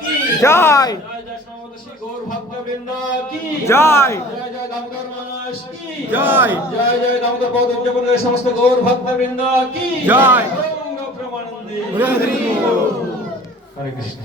কি জয় জয় জয় সমবেত শ্রী গৌর ভক্তবৃন্দ কি জয় জয় জয় দামোদর মাস কি জয় জয় জয় দামোদর পদ উদযাপনের সমস্ত গৌর ভক্তবৃন্দ কি জয় গৌর প্রেমানন্দে হরে হরে হরে কৃষ্ণ।